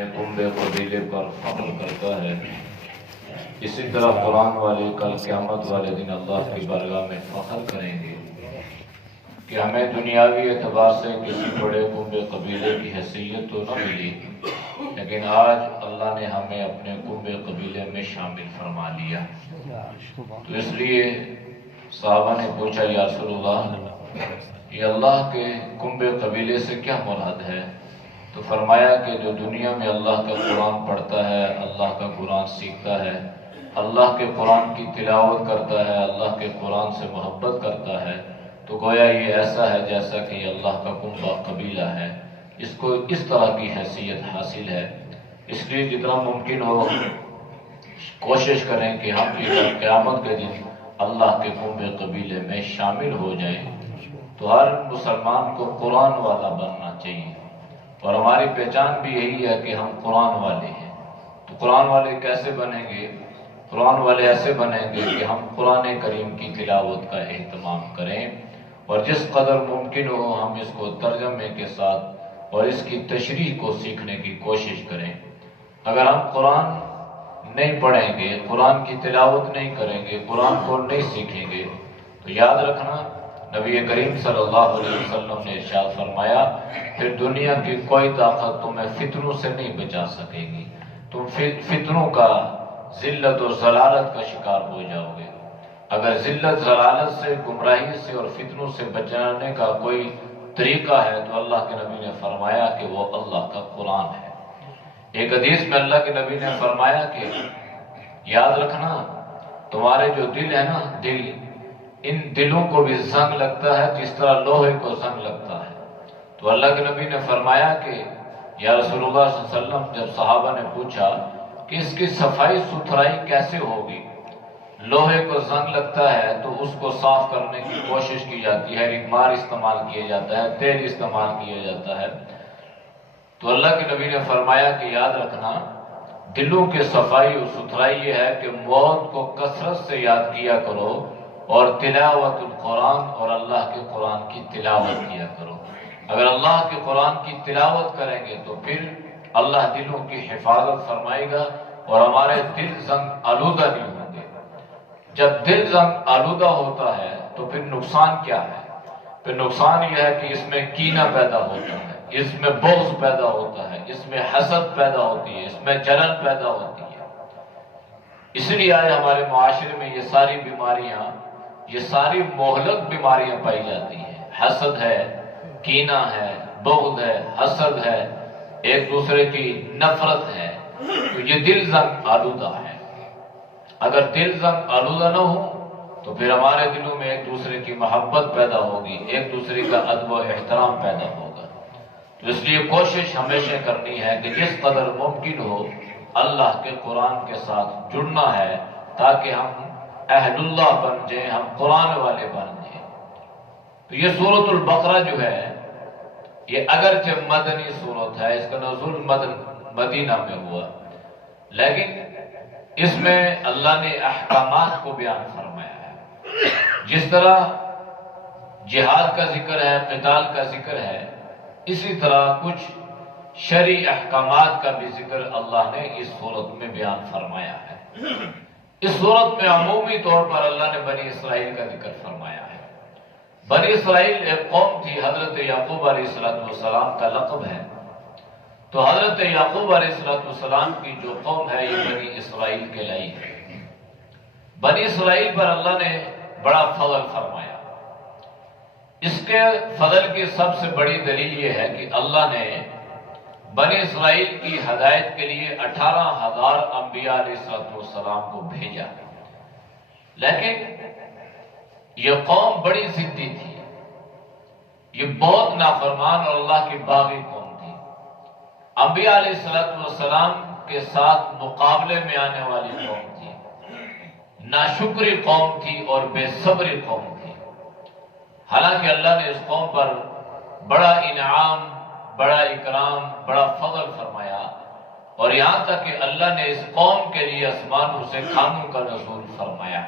اپنے کنبے قبیلے پر فخر کرتا ہے، اسی طرح قرآن والے کل قیامت والے دن اللہ کی بارگاہ میں فخر کریں گے کہ ہمیں دنیاوی اعتبار سے کسی بڑے کنبے قبیلے کی حیثیت تو نہ ملی، لیکن آج اللہ نے ہمیں اپنے کنبے قبیلے میں شامل فرما لیا۔ تو اس لیے صحابہ نے پوچھا، یا رسول اللہ، یہ اللہ کے کنبے قبیلے سے کیا مراد ہے؟ تو فرمایا کہ جو دنیا میں اللہ کا قرآن پڑھتا ہے، اللہ کا قرآن سیکھتا ہے، اللہ کے قرآن کی تلاوت کرتا ہے، اللہ کے قرآن سے محبت کرتا ہے، تو گویا یہ ایسا ہے جیسا کہ یہ اللہ کا کنبہ قبیلہ ہے، اس کو اس طرح کی حیثیت حاصل ہے۔ اس لیے جتنا ممکن ہو کوشش کریں کہ ہم بھی قیامت کے دن اللہ کے کنبے قبیلے میں شامل ہو جائیں۔ تو ہر مسلمان کو قرآن والا بننا چاہیے، اور ہماری پہچان بھی یہی ہے کہ ہم قرآن والے ہیں۔ تو قرآن والے کیسے بنیں گے؟ قرآن والے ایسے بنیں گے کہ ہم قرآن کریم کی تلاوت کا اہتمام کریں، اور جس قدر ممکن ہو ہم اس کو ترجمے کے ساتھ اور اس کی تشریح کو سیکھنے کی کوشش کریں۔ اگر ہم قرآن نہیں پڑھیں گے، قرآن کی تلاوت نہیں کریں گے، قرآن کو نہیں سیکھیں گے، تو یاد رکھنا نبی کریم صلی اللہ علیہ وسلم نے ارشاد فرمایا، پھر دنیا کی کوئی طاقت تمہیں فتنوں سے نہیں بچا سکے گی، تم فتنوں کا، ذلت اور ضلالت کا شکار ہو جاؤ گے۔ اگر ذلت، ضلالت سے، گمراہی سے اور فتنوں سے بچانے کا کوئی طریقہ ہے تو اللہ کے نبی نے فرمایا کہ وہ اللہ کا قرآن ہے۔ ایک حدیث میں اللہ کے نبی نے فرمایا کہ یاد رکھنا تمہارے جو دل ہے نا، دل، ان دلوں کو بھی زنگ لگتا ہے جس طرح لوہے کو زنگ لگتا ہے۔ تو اللہ کے نبی نے فرمایا کہ یا رسول اللہ صلی اللہ علیہ وسلم، جب صحابہ نے پوچھا کہ اس کی صفائی ستھرائی کیسے ہوگی؟ لوہے کو زنگ لگتا ہے تو اس کو صاف کرنے کی کوشش کی جاتی ہے، ریگمار استعمال کیا جاتا ہے، تیل استعمال کیا جاتا ہے۔ تو اللہ کے نبی نے فرمایا کہ یاد رکھنا دلوں کے صفائی اور ستھرائی یہ ہے کہ موت کو کثرت سے یاد کیا کرو، اور تلاوت القرآن، اور اللہ کے قرآن کی تلاوت کیا کرو۔ اگر اللہ کے قرآن کی تلاوت کریں گے تو پھر اللہ دلوں کی حفاظت فرمائے گا، اور ہمارے دل زنگ آلودہ نہیں ہوں گے۔ جب دل زنگ آلودہ ہوتا ہے تو پھر نقصان کیا ہے؟ پھر نقصان یہ ہے کہ اس میں کینہ پیدا ہوتا ہے، اس میں بغض پیدا ہوتا ہے، اس میں حسد پیدا ہوتی ہے، اس میں جلن پیدا ہوتی ہے۔ اس لیے آج ہمارے معاشرے میں یہ ساری بیماریاں، یہ ساری مہلک بیماریاں پائی جاتی ہیں۔ حسد ہے، کینہ ہے، بغض ہے، حسد ہے، ایک دوسرے کی نفرت ہے، تو یہ دل زنگ آلودہ ہے۔ اگر دل زنگ آلودہ نہ ہو تو پھر ہمارے دلوں میں ایک دوسرے کی محبت پیدا ہوگی، ایک دوسرے کا ادب و احترام پیدا ہوگا۔ تو اس لیے کوشش ہمیشہ کرنی ہے کہ جس قدر ممکن ہو اللہ کے قرآن کے ساتھ جڑنا ہے، تاکہ ہم اہل اللہ بن جائیں، ہم قرآن والے بن جائیں۔ تو یہ سورۃ البقرہ جو ہے، یہ اگرچہ مدنی سورت ہے، اس کا نزول مدینہ میں ہوا، لیکن اس میں اللہ نے احکامات کو بیان فرمایا ہے۔ جس طرح جہاد کا ذکر ہے، قتال کا ذکر ہے، اسی طرح کچھ شرعی احکامات کا بھی ذکر اللہ نے اس صورت میں بیان فرمایا ہے۔ اس صورت میں عمومی طور پر اللہ نے بنی اسرائیل کا ذکر فرمایا ہے۔ بنی اسرائیل ایک قوم تھی، حضرت یعقوب علیہ السلام کا لقب ہے۔ تو حضرت یعقوب علیہ السلام کی جو قوم ہے یہ بنی اسرائیل کہلائی ہے۔ بنی اسرائیل پر اللہ نے بڑا فضل فرمایا۔ اس کے فضل کی سب سے بڑی دلیل یہ ہے کہ اللہ نے بنی اسرائیل کی ہدایت کے لیے 18,000 انبیاء علیہ السلام کو بھیجا، لیکن یہ قوم بڑی ضدی تھی، یہ بہت نافرمان اور اللہ کی باغی قوم تھی۔ انبیاء علیہ السلام کے ساتھ مقابلے میں آنے والی قوم تھی، ناشکری قوم تھی اور بے صبری قوم تھی۔ حالانکہ اللہ نے اس قوم پر بڑا انعام، بڑا اکرام، بڑا فضل فرمایا، اور یہاں تک کہ اللہ نے اس قوم کے لیے آسمانوں سے کھانوں کا نزول فرمایا۔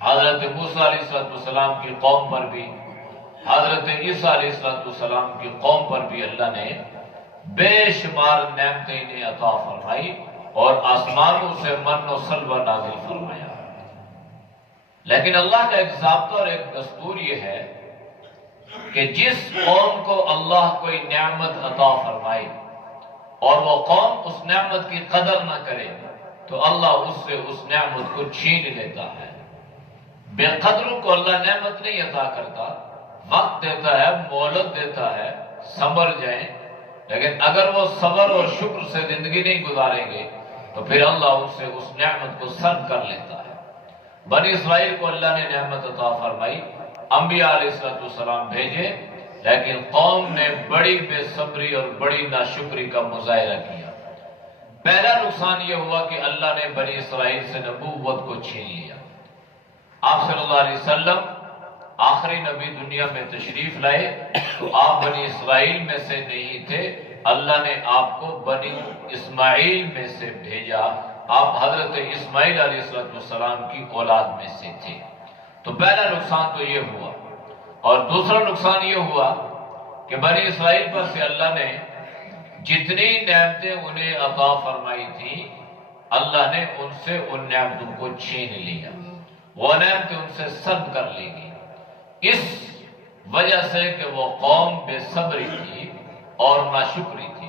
حضرت موسیٰ علیہ السلام کی قوم پر بھی، حضرت عیسیٰ علیہ السلام کی قوم پر بھی اللہ نے بے شمار نعمتیں انہیں عطا فرمائی اور آسمانوں سے من و سلوہ نازل فرمایا۔ لیکن اللہ کا ایک ضابطہ اور ایک دستور یہ ہے کہ جس قوم کو اللہ کوئی نعمت عطا فرمائی اور وہ قوم اس نعمت کی قدر نہ کرے تو اللہ اس سے اس نعمت کو چھین لیتا ہے۔ بے قدروں کو اللہ نعمت نہیں عطا کرتا، وقت دیتا ہے، مہلت دیتا ہے، صبر جائیں، لیکن اگر وہ صبر اور شکر سے زندگی نہیں گزاریں گے تو پھر اللہ ان سے اس نعمت کو سلب کر لیتا ہے۔ بنی اسرائیل کو اللہ نے نعمت عطا فرمائی، انبیاء علیہ السلام بھیجے، لیکن قوم نے بڑی بے صبری اور بڑی ناشکری کا مظاہرہ کیا۔ پہلا نقصان یہ ہوا کہ اللہ نے بنی اسرائیل سے نبوت کو چھین لیا۔ آپ صلی اللہ علیہ وسلم آخری نبی دنیا میں تشریف لائے تو آپ بنی اسرائیل میں سے نہیں تھے، اللہ نے آپ کو بنی اسماعیل میں سے بھیجا، آپ حضرت اسماعیل علیہ السلام کی اولاد میں سے تھے۔ تو پہلا نقصان تو یہ ہوا، اور دوسرا نقصان یہ ہوا کہ بنی اسرائیل پر سے اللہ نے جتنی نعمتیں انہیں عطا فرمائی تھی اللہ نے ان سے ان نعمتوں کو چھین لیا، وہ نعمتیں ان سے سلب کر لی گئی، اس وجہ سے کہ وہ قوم بے صبری تھی اور ناشکری تھی۔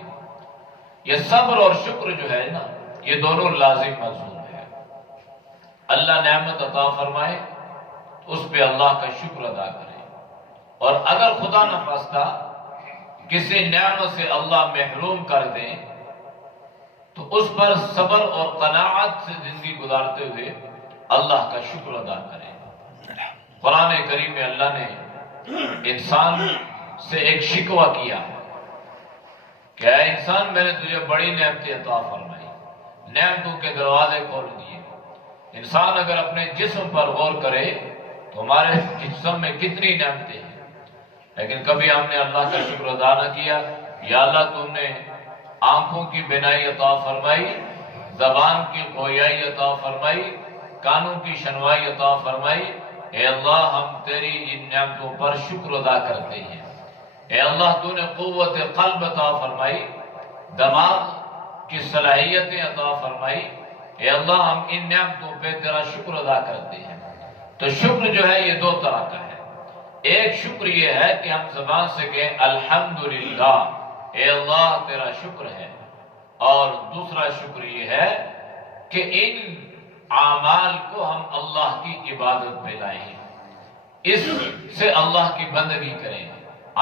یہ صبر اور شکر جو ہے نا، یہ دونوں لازم ملزوم ہے۔ اللہ نعمت عطا فرمائے تو اس پہ اللہ کا شکر ادا کرے، اور اگر خدا نخواستہ کسی نعمت سے اللہ محروم کر دیں تو اس پر صبر اور قناعت سے زندگی گزارتے ہوئے اللہ کا شکر ادا کریں۔ قرآن کریم میں اللہ نے انسان سے ایک شکوہ کیا ہے کہ اے انسان، میں نے تجھے بڑی نعمتیں عطا فرمائی، نعمتوں کے دروازے کھول دیے۔ انسان اگر اپنے جسم پر غور کرے تو ہمارے جسم میں کتنی نعمتیں ہیں، لیکن کبھی ہم نے اللہ کا شکر ادا نہ کیا۔ یا اللہ، تم نے آنکھوں کی بینائی عطا فرمائی، زبان کی گویائی عطا فرمائی، کانوں کی شنوائی عطا فرمائی، اے اللہ ہم تیری ان نعمتوں پر شکر ادا کرتے ہیں۔ اے اللہ، تو نے قوت قلب عطا فرمائی، دماغ کی صلاحیتیں عطا فرمائی، اے اللہ ہم ان نعمتوں پہ تیرا شکر ادا کرتے ہیں۔ تو شکر جو ہے یہ دو طرح کا ہے، ایک شکر یہ ہے کہ ہم زبان سے کہیں الحمدللہ، اے اللہ تیرا شکر ہے، اور دوسرا شکر یہ ہے کہ ان اعمال کو ہم اللہ کی عبادت میں لائیں، اس سے اللہ کی بندگی کریں۔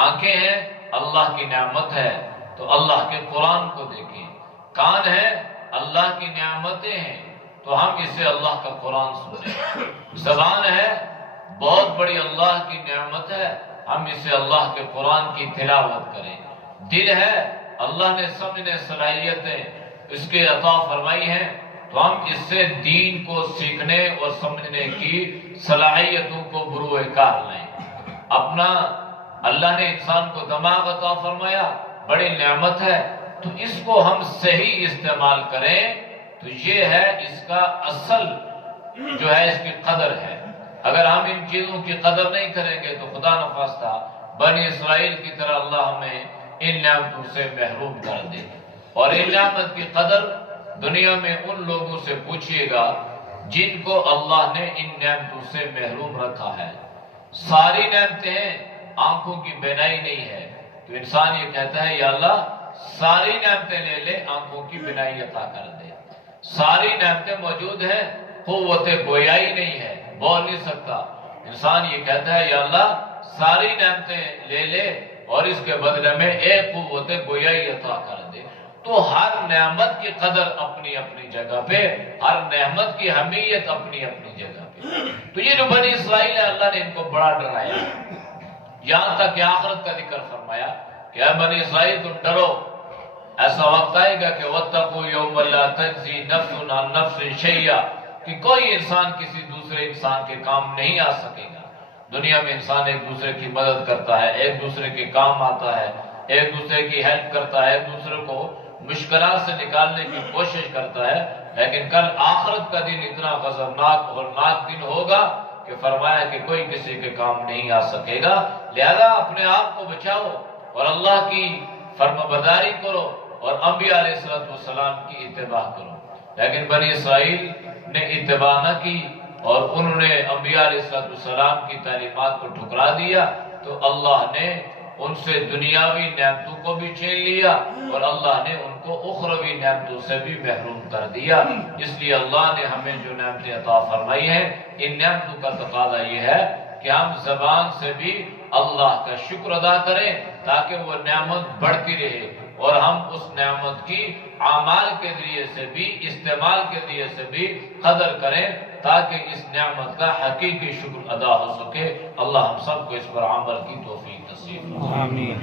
آنکھیں ہیں، اللہ کی نعمت ہے تو اللہ کے قرآن کو دیکھیں، کان ہے، اللہ کی نعمتیں ہیں تو ہم اسے اللہ کا قرآن سنیں، زبان ہے، بہت بڑی اللہ کی نعمت ہے، ہم اسے اللہ کے قرآن کی تلاوت کریں۔ دل ہے، اللہ نے سمجھنے صلاحیتیں اس کے عطا فرمائی ہیں تو ہم اس سے دین کو سیکھنے اور سمجھنے کی صلاحیتوں کو بروئے کار لائیں۔ اپنا اللہ نے انسان کو دماغ عطا فرمایا، بڑی نعمت ہے، تو اس کو ہم صحیح استعمال کریں تو یہ ہے اس کا اصل جو ہے، اس کی قدر ہے۔ اگر ہم ان چیزوں کی قدر نہیں کریں گے تو خدا نخواستہ بنی اسرائیل کی طرح اللہ ہمیں ان نعمتوں سے محروم کر دے۔ اور ان نعمت کی قدر دنیا میں ان لوگوں سے پوچھیے گا جن کو اللہ نے ان نعمتوں سے محروم رکھا ہے۔ ساری نعمتیں ہیں، آنکھوں کی بینائی نہیں ہے تو انسان یہ کہتا ہے یا اللہ ساری نعمتیں لے لے، آنکھوں کی بینائی عطا کر دے۔ ساری نعمتیں موجود ہیں، قوت گویائی نہیں ہے، بول نہیں سکتا، انسان یہ کہتا ہے یا اللہ ساری نعمتیں لے لے اور اس کے بدلے میں ایک قوت گویائی عطا کر دے۔ تو ہر نعمت کی قدر اپنی اپنی جگہ پہ، ہر نعمت کی اہمیت اپنی اپنی جگہ پہ۔ تو یہ جو بنی اسرائیل ہے اللہ نے ان کو بڑا ڈرایا، یہاں تک کہ آخرت کا ذکر فرمایا کہ اے بنی اسرائیل تم ڈرو، ایسا وقت آئے گا کہ وَاتَّقُوا يَوْمَ لَا تَجْزِي نَفْسٌ عَن نَفْسٍ شَيْئًا، کہ کوئی انسان کسی دوسرے انسان کے کام نہیں آ سکے گا۔ دنیا میں انسان ایک دوسرے کی مدد کرتا ہے، ایک دوسرے کے کام آتا ہے، ایک دوسرے کی ہیلپ کرتا ہے، ایک دوسرے کو مشکلات سے نکالنے کی کوشش کرتا ہے، لیکن کل آخرت کا دن اتنا غضبناک اور ناک دن ہوگا کہ فرمایا کہ کوئی کسی کے کام نہیں آ سکے گا۔ لہذا اپنے آپ کو بچاؤ اور اللہ کی فرمانبرداری کرو اور انبیاء علیہ السلام کی اتباع کرو۔ لیکن بنی اسرائیل نے اتباع نہ کی اور انہوں نے انبیاء علیہ السلام کی تعلیمات کو ٹھکرا دیا، تو اللہ نے ان سے دنیاوی نعمتوں کو بھی چھین لیا اور اللہ نے ان کو اخروی نعمتوں سے بھی محروم کر دیا۔ اس لیے اللہ نے ہمیں جو نعمتیں عطا فرمائی ہیں، ان نعمتوں کا تقاضا یہ ہے کہ ہم زبان سے بھی اللہ کا شکر ادا کریں تاکہ وہ نعمت بڑھتی رہے، اور ہم اس نعمت کی اعمال کے ذریعے سے بھی، استعمال کے ذریعے سے بھی قدر کریں تاکہ اس نعمت کا حقیقی شکر ادا ہو سکے۔ اللہ ہم سب کو اس پر عمل کی توفیق نصیب فرمائے۔